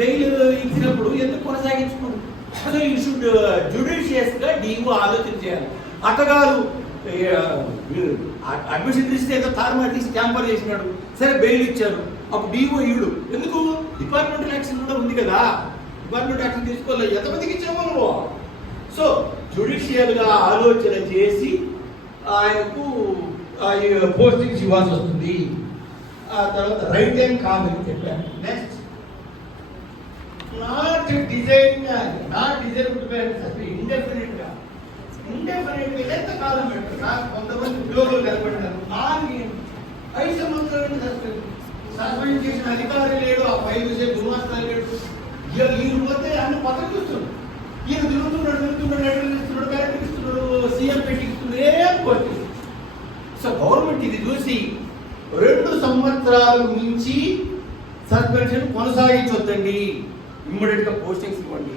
Bail ఇచ్చినప్పుడు ఎందుకు కొనసాగించుకోండి. So you should judicious గా డిఓ ఆలోచన చేయాలి. అక్కగారు అడ్మిషన్ తీస్తే ఏదో తారుమారు తీసి ట్యాంపర్ చేసినాడు, సరే బెయిల్ ఇచ్చారు, అప్పుడు డిఓ ఈడు ఎందుకు డిపార్ట్మెంటల్ యాక్షన్ కూడా ఉంది కదా, డిపార్ట్మెంట్ యాక్షన్ తీసుకోలేదు, ఎంతమందికి ఇచ్చామో నువ్వు. సో జ్యుడిషియల్ గా ఆలోచన చేసి ఆయనకు పోస్టింగ్స్ ఇవ్వాల్సి వస్తుంది. ఆ తర్వాత రైట్ టైం కాదని చెప్పాను. నెక్స్ట్ నాట్ డిజైన్ ఇండెఫినెట్ గా ఎంత కాలం పెట్టారు. నాకు కొంతమంది ఉద్యోగులు కనబడ్డారు 5 సంవత్సరాలు సస్పెండ్ చేసిన అధికారి లేడు, ఆ 5 విషయం గుమాస్తా లేడు. ఈయన పోతే అన్ని పక్కన చూస్తున్నాడు, ఈయన తిరుగుతున్నాడు కరెక్ట్ ఇస్తున్నాడు, సీఎం పెట్టిస్తున్నాడు, ఏం పోతుంది. సో గవర్నమెంట్ ఇది చూసి 2 సంవత్సరాలు మించి సస్పెన్షన్ కొనసాగించొద్దండి, ఇమ్మీడియట్ గా పోస్టింగ్స్ ఇవ్వండి.